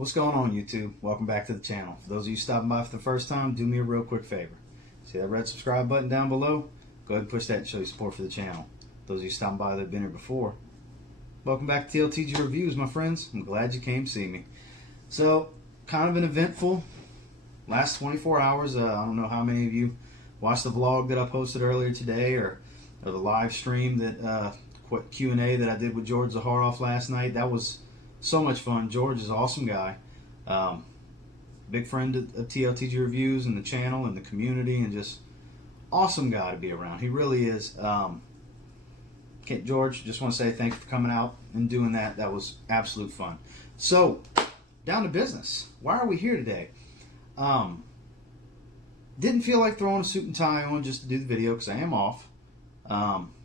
What's going on, YouTube? Welcome back to the channel. For those of you stopping by for the first time, do me a real quick favor. See that red subscribe button down below? Go ahead and push that and show your support for the channel. Those of you stopping by that have been here before, welcome back to TLTG Reviews, my friends. I'm glad you came to see me. So, kind of an eventful last 24 hours. I don't know how many of you watched the vlog that I posted earlier today, or the live stream that Q&A that I did with George Zaharoff last night. That was so much fun. George is an awesome guy. Big friend of TLTG Reviews and the channel and the community, and just awesome guy to be around. He really is. George, just want to say thank you for coming out and doing that. That was absolute fun. So, down to business. Why are we here today? Didn't feel like throwing a suit and tie on just to do the video because I am off.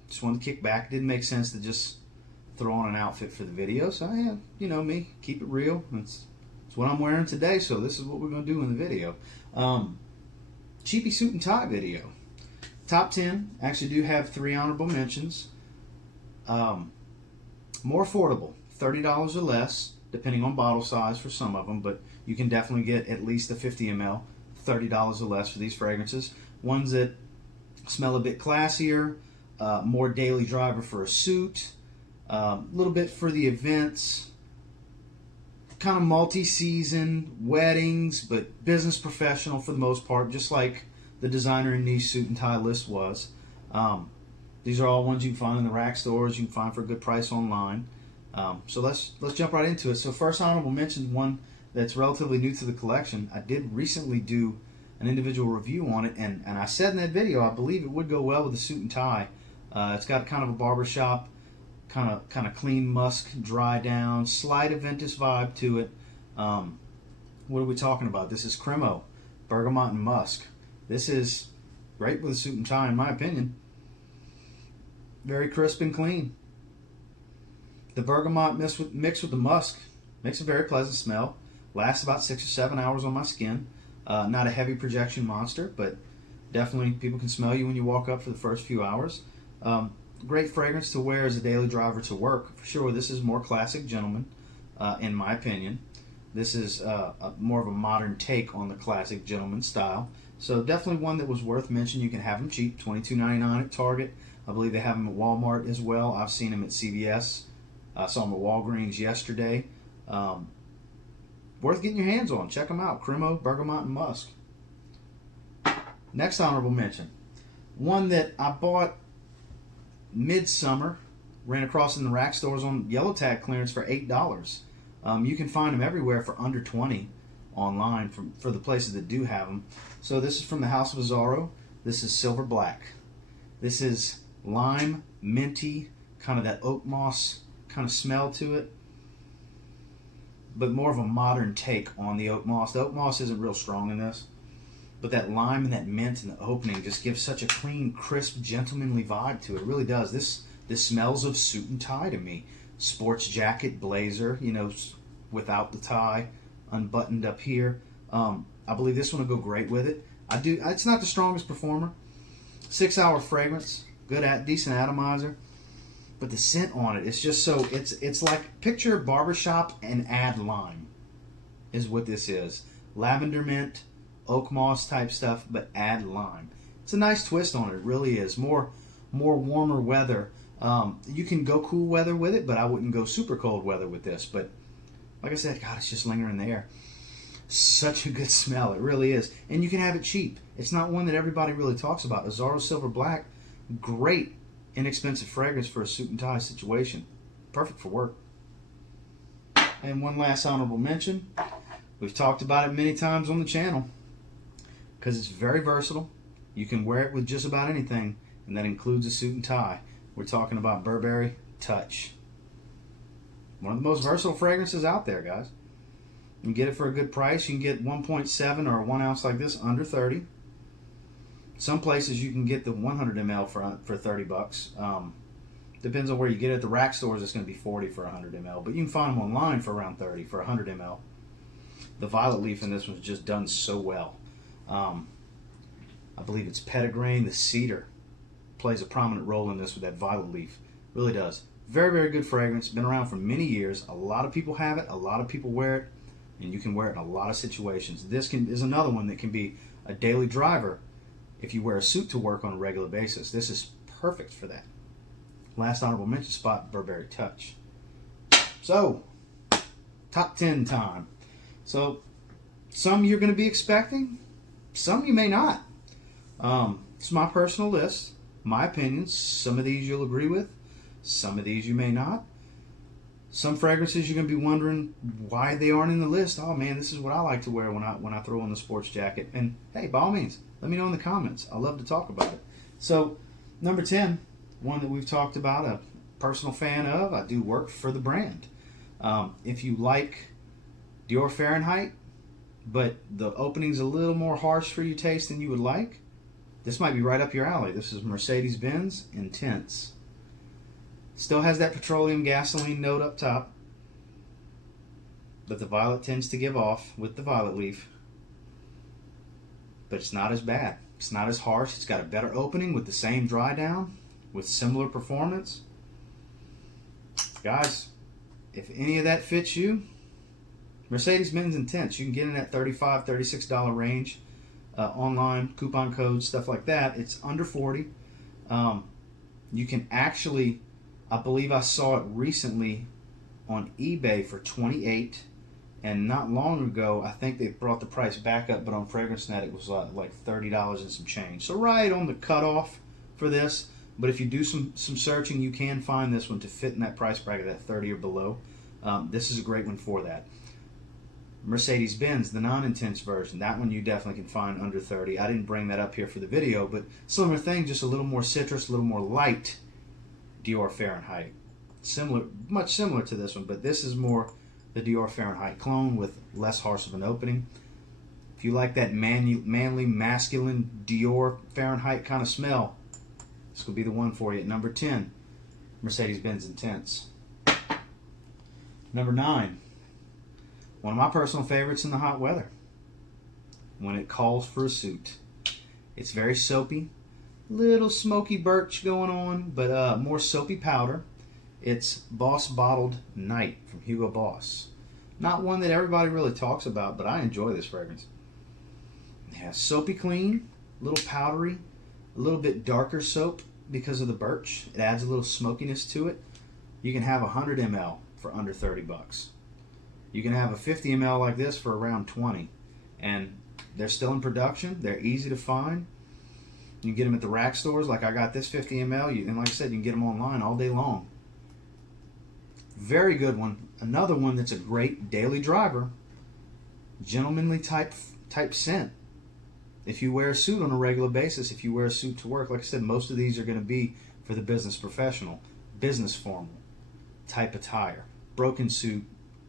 Just wanted to kick back. Didn't make sense to just throw on an outfit for the video. So, yeah, you know me, keep it real. It's what I'm wearing today, so this is what we're going to do in the video. Cheapy suit and tie video. Top 10. Actually do have 3 honorable mentions. More affordable. $30 or less, depending on bottle size for some of them, but you can definitely get at least a 50 ml, $30 or less for these fragrances. Ones that smell a bit classier, more daily driver for a suit, a little bit for the events, kind of multi-season, weddings, but business professional for the most part, just like the designer and niche suit and tie list was. These are all ones you can find in the rack stores, you can find for a good price online. So let's jump right into it. So first honorable mention, one that's relatively new to the collection. I did recently do an individual review on it, and I said in that video I believe it would go well with a suit and tie. It's got kind of a barbershop, kind of clean musk, dry down, slight Aventus vibe to it. What are we talking about? This is Creme O, bergamot and musk. This is great with a suit and tie, in my opinion. Very crisp and clean. The bergamot mixed with the musk makes a very pleasant smell. Lasts about 6 or 7 hours on my skin. Not a heavy projection monster, but definitely people can smell you when you walk up for the first few hours. Great fragrance to wear as a daily driver to work. For sure, this is more classic gentleman, in my opinion. This is more of a modern take on the classic gentleman style. So definitely one that was worth mentioning. You can have them cheap, $22.99 at Target. I believe they have them at Walmart as well. I've seen them at CVS. I saw them at Walgreens yesterday. Worth getting your hands on. Check them out. Creme O, bergamot, and musk. Next honorable mention. One that I bought midsummer, ran across in the rack stores on yellow tag clearance for $8. You can find them everywhere for under $20 online for the places that do have them. So this is from the House of Azure. This is Silver Black. This is lime, minty, kind of that oak moss kind of smell to it, but more of a modern take on the oak moss. The oak moss isn't real strong in this, but that lime and that mint in the opening just gives such a clean, crisp, gentlemanly vibe to it. It really does. This smells of suit and tie to me. Sports jacket, blazer, you know, without the tie, unbuttoned up here. I believe this one will go great with it. It's not the strongest performer. 6-hour fragrance, decent atomizer, but the scent on it, it's just so, it's like, picture barbershop and add lime is what this is. Lavender mint, oak moss type stuff, but add lime. It's a nice twist on it. It really is. More warmer weather. You can go cool weather with it, but I wouldn't go super cold weather with this. But like I said, God, it's just lingering there. Such a good smell. It really is. And you can have it cheap. It's not one that everybody really talks about. Azure Silver Black, great inexpensive fragrance for a suit and tie situation. Perfect for work. And one last honorable mention. We've talked about it many times on the channel because it's very versatile. You can wear it with just about anything, and that includes a suit and tie. We're talking about Burberry Touch. One of the most versatile fragrances out there, guys. You can get it for a good price. You can get 1.7 or a 1 ounce like this under 30. Some places you can get the 100 ml for 30 bucks. Depends on where you get it. At the rack stores, it's going to be 40 for 100 ml, but you can find them online for around 30 for 100 ml. The violet leaf in this one's just done so well. I believe it's petitgrain. The cedar plays a prominent role in this with that violet leaf. Really does. Very, very good fragrance. Been around for many years. A lot of people have it. A lot of people wear it. and you can wear it in a lot of situations. This is another one that can be a daily driver if you wear a suit to work on a regular basis. This is perfect for that. Last honorable mention spot, Burberry Touch. So, top 10 time. So, some you're going to be expecting, some you may not. It's my personal list, my opinions. Some of these you'll agree with, some of these you may not. Some fragrances you're going to be wondering why they aren't in the list. Oh man, this is what I like to wear when I throw on the sports jacket. And hey, by all means, let me know in the comments. I love to talk about it. So, number 10, one that we've talked about, a personal fan of. I do work for the brand. If you like Dior Fahrenheit, but the opening's a little more harsh for your taste than you would like, this might be right up your alley. This is Benz Intense. Still has that petroleum gasoline note up top that the violet tends to give off with the violet leaf. But it's not as bad. It's not as harsh. It's got a better opening with the same dry down, with similar performance. Guys, if any of that fits you, Benz Intense, you can get in that $35, $36 range. Online, coupon codes, stuff like that. It's under 40. You can actually, I believe I saw it recently on eBay for 28, and not long ago I think they brought the price back up, but on FragranceNet it was like $30 and some change. So right on the cutoff for this, but if you do some searching, you can find this one to fit in that price bracket at 30 or below. This is a great one for that. Mercedes-Benz, the non-intense version, that one you definitely can find under 30. I didn't bring that up here for the video, but similar thing, just a little more citrus, a little more light Dior Fahrenheit. Much similar to this one, but this is more the Dior Fahrenheit clone with less harsh of an opening. If you like that manly, masculine Dior Fahrenheit kind of smell, this will be the one for you. At number 10, Mercedes-Benz Intense. Number 9, one of my personal favorites in the hot weather, when it calls for a suit. It's very soapy, little smoky birch going on, but more soapy powder. It's Boss Bottled Night from Hugo Boss. Not one that everybody really talks about, but I enjoy this fragrance. Yeah, soapy clean, a little powdery, a little bit darker soap because of the birch. It adds a little smokiness to it. You can have 100 ml for under 30 bucks. You can have a 50 ml like this for around 20, and they're still in production. They're easy to find. You can get them at the rack stores, like I got this 50 ml, and like I said, you can get them online all day long. Very good one. Another one that's a great daily driver, gentlemanly type scent. If you wear a suit on a regular basis, if you wear a suit to work, like I said, most of these are going to be for the business professional, business formal type attire, broken suit,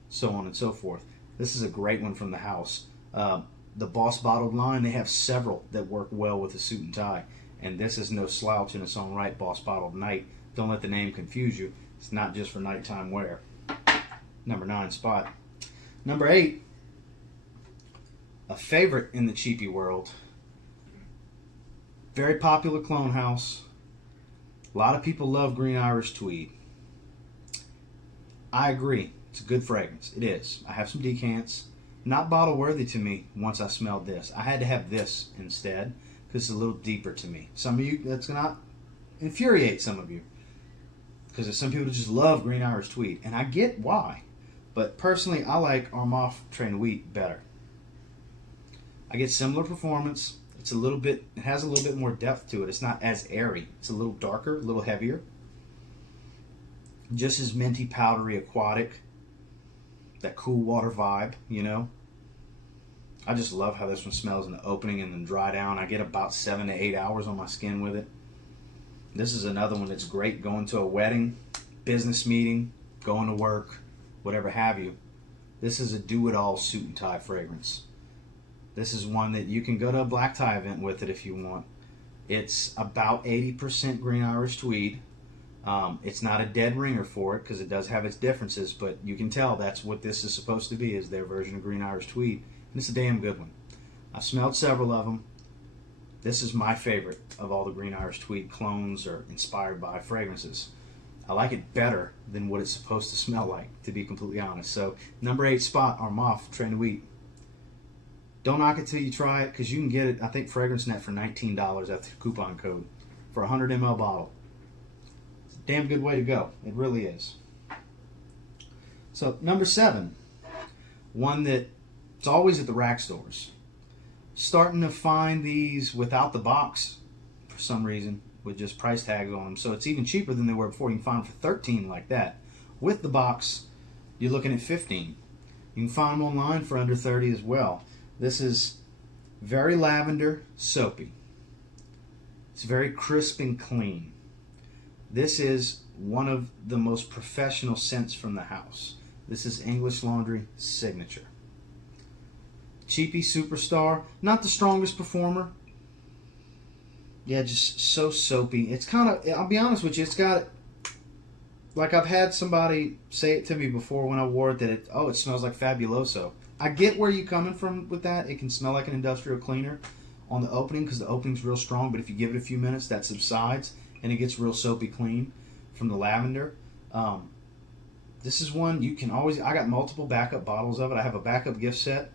so on and so forth. This is a great one from the house. The Boss Bottled line, they have several that work well with a suit and tie, and this is no slouch in its own right. Boss Bottled Night. Don't let the name confuse you. It's not just for nighttime wear. Number 9 spot. Number 8, a favorite in the cheapie world. Very popular clone house. A lot of people love Green Irish Tweed. I agree. It's a good fragrance. It is. I have some decants. Not bottle worthy to me once I smelled this. I had to have this instead because it's a little deeper to me. Some of you, that's going to infuriate some of you, because some people just love Green Irish Tweed, and I get why. But personally, I like Armaf Train Wheat better. I get similar performance. It has a little bit more depth to it. It's not as airy. It's a little darker, a little heavier. Just as minty, powdery, aquatic. That cool water vibe, you know. I just love how this one smells in the opening and then dry down. I get about 7 to 8 hours on my skin with it. This is another one that's great going to a wedding, business meeting, going to work, whatever have you. This is a do-it-all suit and tie fragrance. This is one that you can go to a black tie event with it if you want. It's about 80% Green Irish Tweed. It's not a dead ringer for it because it does have its differences, but you can tell that's what this is supposed to be, is their version of Green Irish Tweed. And it's a damn good one. I've smelled several of them. This is my favorite of all the Green Irish Tweed clones or inspired by fragrances. I like it better than what it's supposed to smell like, to be completely honest. So number 8 spot, Armaf Train de Wheat. Don't knock it till you try it, because you can get it, I think, Fragrance Net for $19 after the coupon code for a 100 ml bottle. It's a damn good way to go. It really is. So number 7, one that it's always at the rack stores. Starting to find these without the box for some reason, with just price tags on them. So it's even cheaper than they were before. You can find them for $13 like that. With the box, you're looking at $15. You can find them online for under $30 as well. This is very lavender soapy. It's very crisp and clean. This is one of the most professional scents from the house. This is English Laundry Signature. Cheapie Superstar, not the strongest performer. Yeah, just so soapy. It's kind of, I'll be honest with you, it's got, like I've had somebody say it to me before when I wore it, that it smells like Fabuloso. I get where you're coming from with that. It can smell like an industrial cleaner on the opening because the opening's real strong, but if you give it a few minutes, that subsides and it gets real soapy clean from the lavender. This is one you can always, I got multiple backup bottles of it. I have a backup gift set.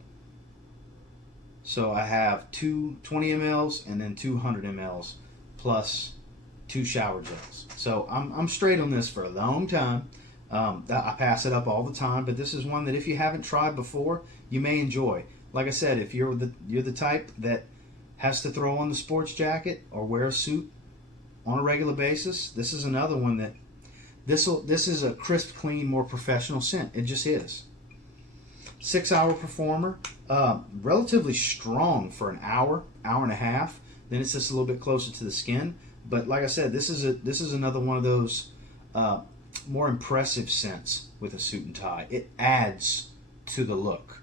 So I have 2 20 mLs and then 200 mLs plus 2 shower gels. So I'm straight on this for a long time. I pass it up all the time, but this is one that if you haven't tried before, you may enjoy. Like I said, if you're the type that has to throw on the sports jacket or wear a suit on a regular basis, this is another one that this is a crisp, clean, more professional scent. It just is. 6-hour performer, relatively strong for an hour and a half. Then it's just a little bit closer to the skin. But like I said, this is another one of those more impressive scents with a suit and tie. It adds to the look,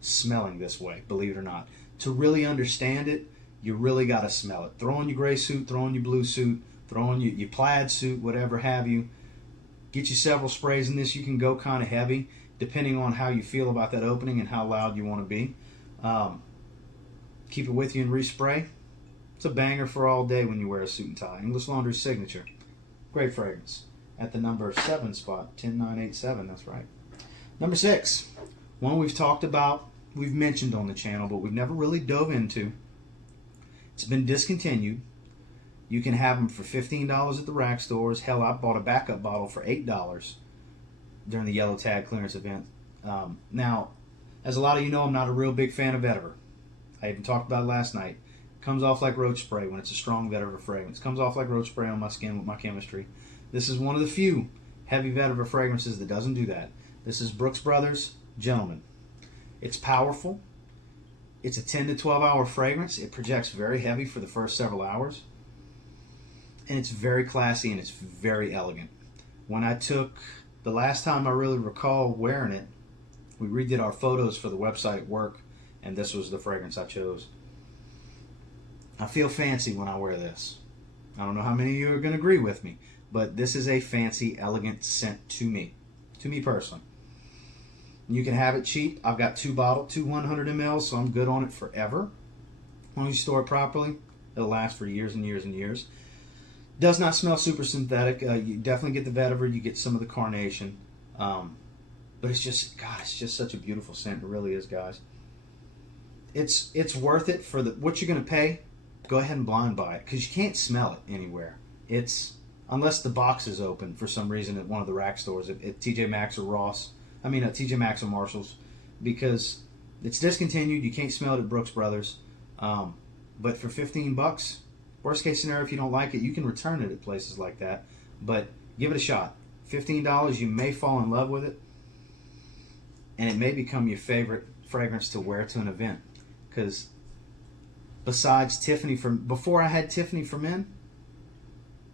smelling this way, believe it or not. To really understand it, you really got to smell it. Throw on your gray suit, throw on your blue suit, throw on your plaid suit, whatever have you. Get you several sprays in this. You can go kind of heavy, depending on how you feel about that opening and how loud you want to be. Keep it with you and respray. It's a banger for all day when you wear a suit and tie. English Laundry Signature. Great fragrance. At the number 7 spot, 10987, that's right. Number 6, one we've talked about, we've mentioned on the channel, but we've never really dove into. It's been discontinued. You can have them for $15 at the rack stores. Hell, I bought a backup bottle for $8 during the yellow tag clearance event. Now, as a lot of you know, I'm not a real big fan of vetiver. I even talked about it last night. It comes off like roach spray when it's a strong vetiver fragrance. It comes off like roach spray on my skin with my chemistry. This is one of the few heavy vetiver fragrances that doesn't do that. This is Brooks Brothers Gentleman. It's powerful. It's a 10 to 12 hour fragrance. It projects very heavy for the first several hours. And it's very classy and it's very elegant. When I took, the last time I really recall wearing it, we redid our photos for the website at work, and this was the fragrance I chose. I feel fancy when I wear this. I don't know how many of you are going to agree with me, but this is a fancy, elegant scent to me personally. You can have it cheap. I've got 2 100 ml, so I'm good on it forever. As long as you store it properly, it'll last for years and years and years. Does not smell super synthetic. You definitely get the vetiver. You get some of the carnation. But it's just, God, it's just such a beautiful scent. It really is, guys. It's worth it for what you're going to pay. Go ahead and blind buy it because you can't smell it anywhere. It's, unless the box is open for some reason at one of the rack stores, at TJ Maxx or Ross. TJ Maxx or Marshalls, because it's discontinued. You can't smell it at Brooks Brothers. But for $15, worst case scenario, if you don't like it, you can return it at places like that. But give it a shot. $15, you may fall in love with it, and it may become your favorite fragrance to wear to an event. Because besides Tiffany, before I had Tiffany for men,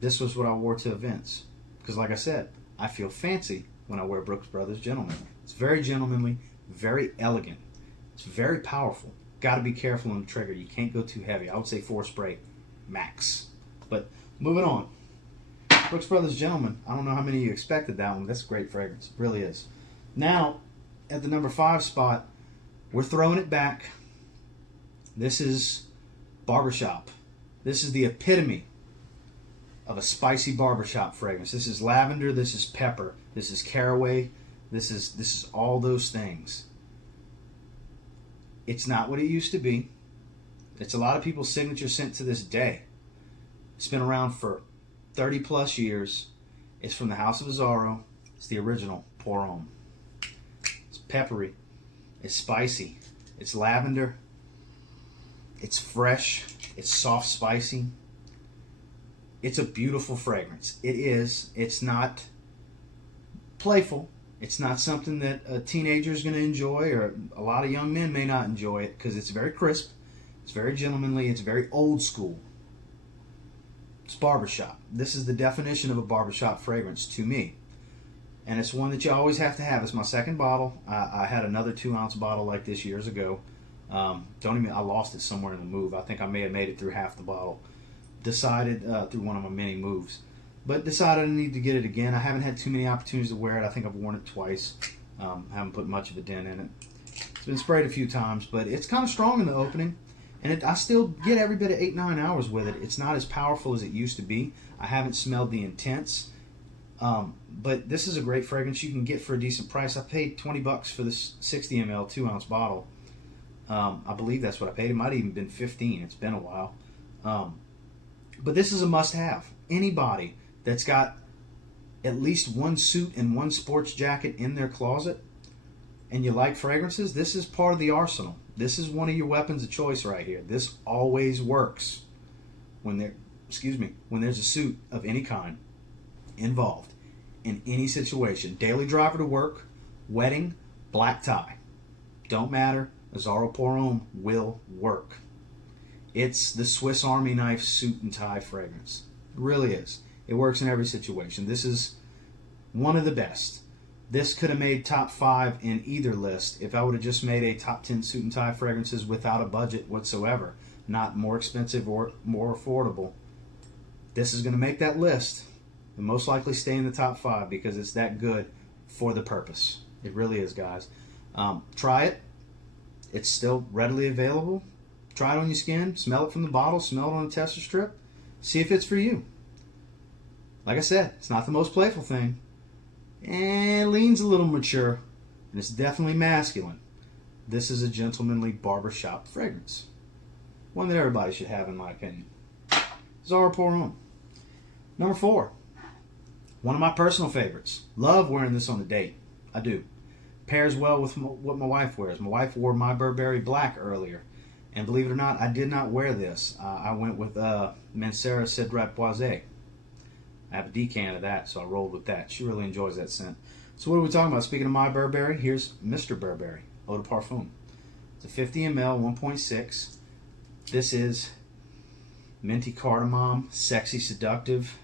this was what I wore to events. Because like I said, I feel fancy when I wear Brooks Brothers Gentleman. It's very gentlemanly, very elegant. It's very powerful. Got to be careful on the trigger. You can't go too heavy. I would say 4 spray max. But moving on. Brooks Brothers Gentleman. I don't know how many of you expected that one. That's a great fragrance. It really is. Now, at the number 5 spot, we're throwing it back. This is Barbershop. This is the epitome of a spicy barbershop fragrance. This is lavender, this is pepper, this is caraway, this is all those things. It's not what it used to be. It's a lot of people's signature scent to this day. It's been around for 30 plus years. It's from the house of Azure. It's the original Homme. It's peppery. It's spicy. It's lavender. It's fresh. It's soft spicy. It's a beautiful fragrance. It is. It's not playful. It's not something that a teenager is going to enjoy, or a lot of young men may not enjoy it, because it's very crisp. It's very gentlemanly. It's very old school. It's barbershop. This is the definition of a barbershop fragrance to me. And it's one that you always have to have. It's my second bottle. I had another 2-ounce bottle like this years ago. I lost it somewhere in the move. I think I may have made it through half the bottle. Decided through one of my many moves. But decided I need to get it again. I haven't had too many opportunities to wear it. I think I've worn it twice. Haven't put much of a dent in it. It's been sprayed a few times, but it's kind of strong in the opening. And I still get every bit of 8-9 hours with it. It's not as powerful as it used to be. I haven't smelled the Intense. But this is a great fragrance you can get for a decent price. I paid $20 for this 60 ml 2-ounce bottle. I believe that's what I paid. It might have even been $15. It's been a while. But this is a must-have. Anybody that's got at least one suit and one sports jacket in their closet and you like fragrances, this is part of the arsenal. This is one of your weapons of choice right here. This always works when there's a suit of any kind involved in any situation. Daily driver to work, wedding, black tie. Don't matter. Azure Homme will work. It's the Swiss Army knife suit and tie fragrance. It really is. It works in every situation. This is one of the best. This could have made top 5 in either list if I would have just made a top 10 suit and tie fragrances without a budget whatsoever. Not more expensive or more affordable. This is going to make that list and most likely stay in the top 5 because it's that good for the purpose. It really is, guys. Try it. It's still readily available. Try it on your skin. Smell it from the bottle. Smell it on a tester strip. See if it's for you. Like I said, it's not the most playful thing. And leans a little mature. And it's definitely masculine. This is a gentlemanly barbershop fragrance. One that everybody should have, in my opinion. Azure Homme. Number 4. One of my personal favorites. Love wearing this on a date. I do. Pairs well with what my wife wears. My wife wore my Burberry Black earlier. And believe it or not, I did not wear this. I went with Mancera Cedrat Boisé. I have a decan of that, so I rolled with that. She really enjoys that scent. So what are we talking about? Speaking of my Burberry, here's Mr. Burberry Eau de Parfum. It's a 50 ml, 1.6. This is minty cardamom, sexy, seductive.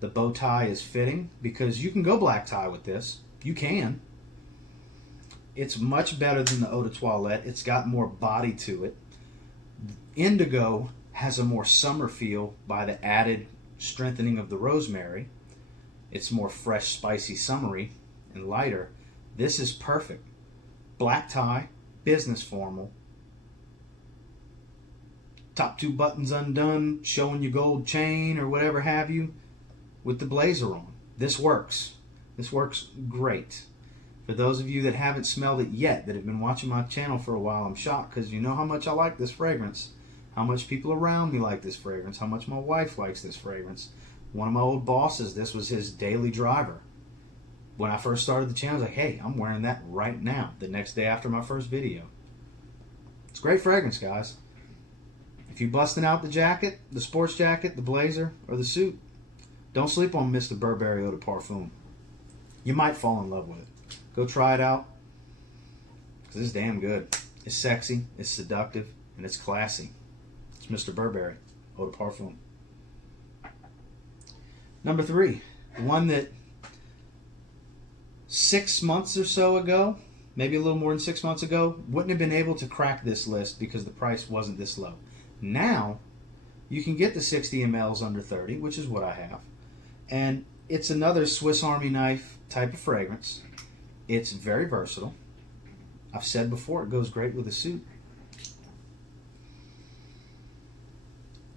The bow tie is fitting because you can go black tie with this. You can. It's much better than the Eau de Toilette. It's got more body to it. Indigo has a more summer feel by the added strengthening of the rosemary. It's more fresh, spicy, summery, and lighter. This is perfect. Black tie, business formal. Top 2 buttons undone, showing your gold chain or whatever have you, with the blazer on. This works. This works great. For those of you that haven't smelled it yet, that have been watching my channel for a while, I'm shocked because you know how much I like this fragrance. How much people around me like this fragrance. How much my wife likes this fragrance. One of my old bosses, this was his daily driver. When I first started the channel, I was like, hey, I'm wearing that right now, the next day after my first video. It's a great fragrance, guys. If you're busting out the jacket, the sports jacket, the blazer, or the suit, don't sleep on Mr. Burberry Eau de Parfum. You might fall in love with it. Go try it out, because it's damn good. It's sexy, it's seductive, and it's classy. It's Mr. Burberry Eau de Parfum. Number 3, one that 6 months or so ago, maybe a little more than 6 months ago, wouldn't have been able to crack this list because the price wasn't this low. Now, you can get the 60 mLs under 30, which is what I have. And it's another Swiss Army knife type of fragrance. It's very versatile. I've said before, it goes great with a suit.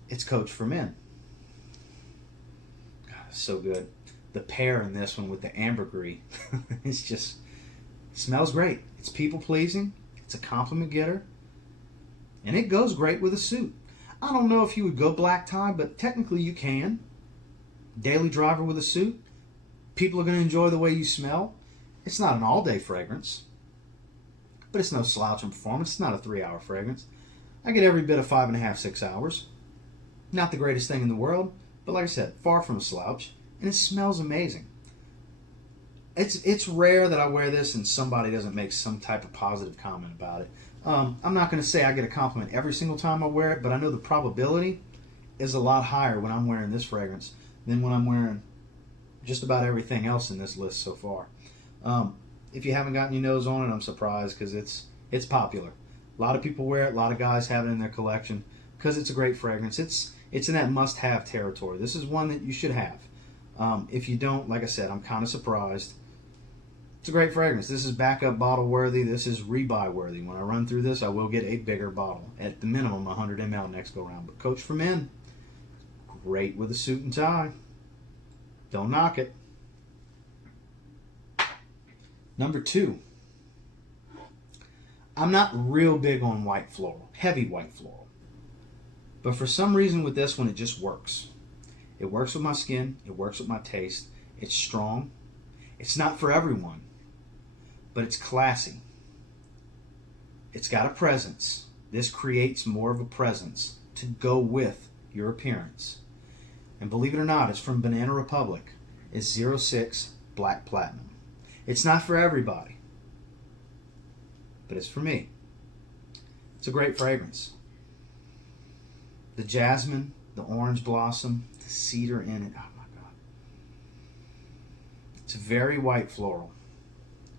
It's Coach for Men. So good. The pear in this one with the ambergris, it's just, smells great. It's people pleasing. It's a compliment getter. And it goes great with a suit. I don't know if you would go black tie, but technically you can. Daily driver with a suit. People are going to enjoy the way you smell. It's not an all-day fragrance, but it's no slouch in performance. It's not a 3-hour fragrance. I get every bit of 5.5, 6 hours. Not the greatest thing in the world, but like I said, far from a slouch, and it smells amazing. It's rare that I wear this and somebody doesn't make some type of positive comment about it. I'm not going to say I get a compliment every single time I wear it, but I know the probability is a lot higher when I'm wearing this fragrance than when I'm wearing just about everything else in this list so far. If you haven't gotten your nose on it, I'm surprised because it's popular. A lot of people wear it. A lot of guys have it in their collection because it's a great fragrance. It's in that must-have territory. This is one that you should have. If you don't, like I said, I'm kind of surprised. It's a great fragrance. This is backup bottle worthy. This is rebuy worthy. When I run through this, I will get a bigger bottle. At the minimum, 100 ml next go round. But Coach for Men, great with a suit and tie. Don't knock it. Number 2. I'm not real big on white floral, heavy white floral. But for some reason with this one, it just works. It works with my skin. It works with my taste. It's strong. It's not for everyone, but it's classy. It's got a presence. This creates more of a presence to go with your appearance. And believe it or not, it's from Banana Republic. It's 06 Black Platinum. It's not for everybody, but it's for me. It's a great fragrance. The jasmine, the orange blossom, the cedar in it. Oh my God. It's very white floral,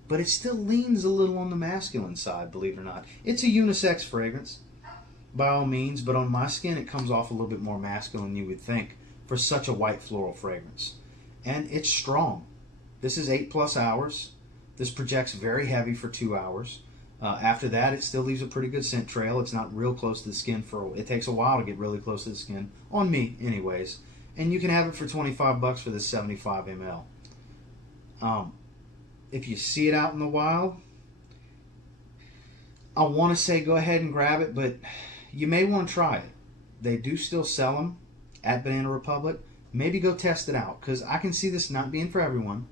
but it still leans a little on the masculine side, believe it or not. It's a unisex fragrance, by all means, but on my skin it comes off a little bit more masculine than you would think for such a white floral fragrance. And it's strong. This is 8+ hours. This projects very heavy for 2 hours. After that, it still leaves a pretty good scent trail. It's not real close to the skin. It takes a while to get really close to the skin, on me anyways. And you can have it for $25 for this 75 ml. If you see it out in the wild, I want to say go ahead and grab it, but you may want to try it. They do still sell them at Banana Republic. Maybe go test it out, because I can see this not being for everyone.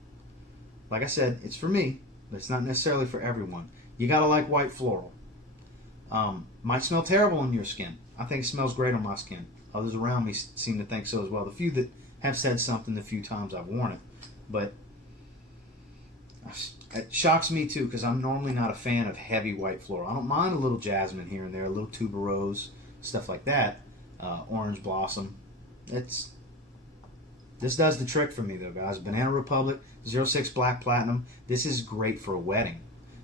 Like I said, it's for me, but it's not necessarily for everyone. You gotta like white floral. Might smell terrible on your skin. I think it smells great on my skin. Others around me seem to think so as well. The few that have said something the few times I've worn it. But it shocks me too, because I'm normally not a fan of heavy white floral. I don't mind a little jasmine here and there, a little tuberose, stuff like that. Orange blossom. This does the trick for me though, guys. Banana Republic 06 Black Platinum. This is great for a wedding.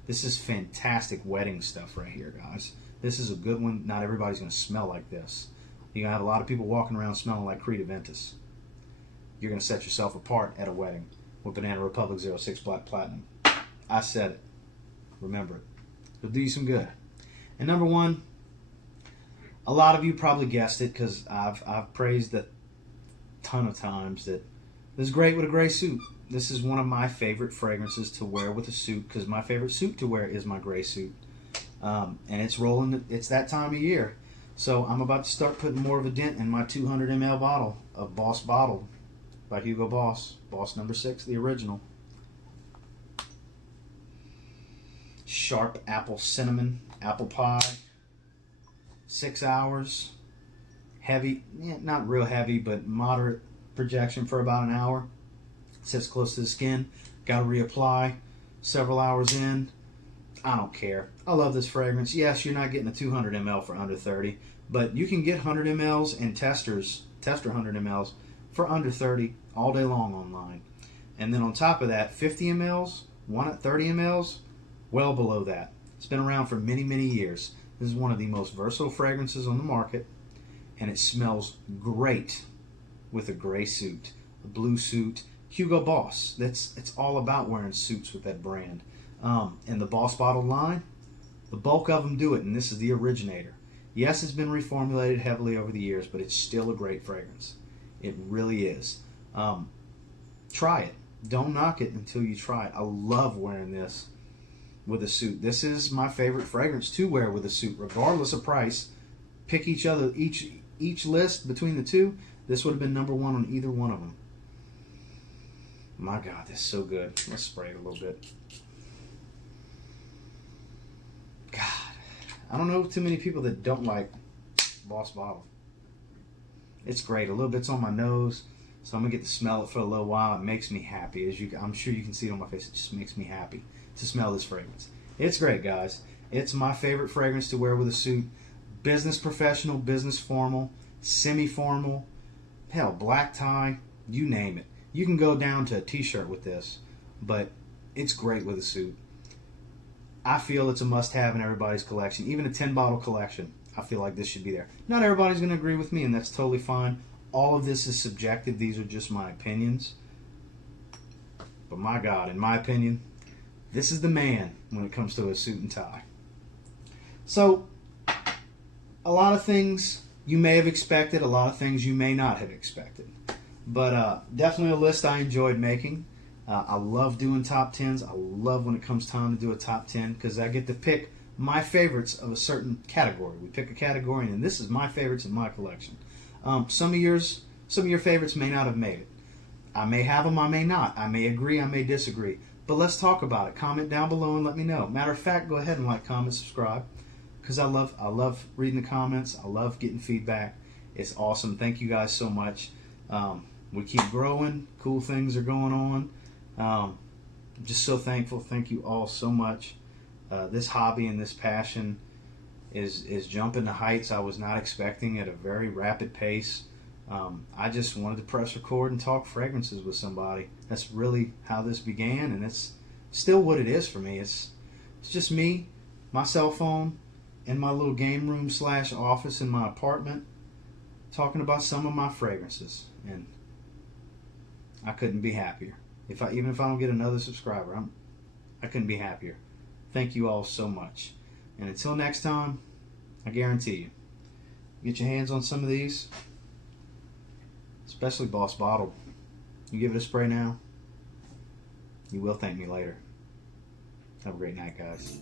This is fantastic wedding stuff right here, guys. This is a good one. Not everybody's going to smell like this. You're going to have a lot of people walking around smelling like Creed Aventus. You're going to set yourself apart at a wedding with Banana Republic 06 Black Platinum. I said it. Remember it. It'll do you some good. And number 1, a lot of you probably guessed it, because I've praised it a ton of times that this is great with a gray suit. This is one of my favorite fragrances to wear with a suit, because my favorite suit to wear is my gray suit. And it's rolling. It's that time of year. So I'm about to start putting more of a dent in my 200 ml bottle of Boss Bottled by Hugo Boss. Boss number 6, the original. Sharp apple cinnamon, apple pie. 6 hours. Heavy, not real heavy, but moderate projection for about an hour. Sits close to the skin. Got to reapply several hours in. I don't care. I love this fragrance. Yes, you're not getting a 200 ml for under 30, but you can get 100 mls and tester 100 mls for under 30 all day long online. And then on top of that, 50 mls, one at 30 mls, well below that. It's been around for many, many years. This is one of the most versatile fragrances on the market, and it smells great with a gray suit, a blue suit. Hugo Boss. It's all about wearing suits with that brand. And the Boss Bottle line, the bulk of them do it, and this is the originator. Yes, it's been reformulated heavily over the years, but it's still a great fragrance. It really is. try it. Don't knock it until you try it. I love wearing this with a suit. This is my favorite fragrance to wear with a suit, regardless of price. Pick each list between the two. This would have been number one on either one of them. My God, this is so good. Let's spray it a little bit. God, I don't know too many people that don't like Boss Bottle. It's great. A little bit's on my nose, so I'm gonna get to smell it for a little while. It makes me happy. I'm sure you can see it on my face. It just makes me happy to smell this fragrance. It's great, guys. It's my favorite fragrance to wear with a suit. Business professional, business formal, semi-formal, hell, black tie, you name it. You can go down to a t-shirt with this, but it's great with a suit. I feel it's a must-have in everybody's collection. Even a 10-bottle collection, I feel like this should be there. Not everybody's going to agree with me, and that's totally fine. All of this is subjective. These are just my opinions. But my God, in my opinion, this is the man when it comes to a suit and tie. So, a lot of things you may have expected, a lot of things you may not have expected. But definitely a list I enjoyed making. I love doing top 10s. I love when it comes time to do a top 10 because I get to pick my favorites of a certain category. We pick a category, and this is my favorites in my collection. Some of your favorites may not have made it. I may have them, I may not. I may agree, I may disagree. But let's talk about it. Comment down below and let me know. Matter of fact, go ahead and like, comment, subscribe. Because I love reading the comments. I love getting feedback. It's awesome. Thank you guys so much. We keep growing. Cool things are going on. I'm just so thankful. Thank you all so much. This hobby and this passion is jumping to heights I was not expecting at a very rapid pace. I just wanted to press record and talk fragrances with somebody. That's really how this began, and it's still what it is for me. It's just me, my cell phone, in my little game room / office in my apartment, talking about some of my fragrances, and I couldn't be happier. Even if I don't get another subscriber, I couldn't be happier. Thank you all so much, and until next time, I guarantee you, get your hands on some of these, especially Boss Bottle. You give it a spray now, you will thank me later. Have a great night, guys.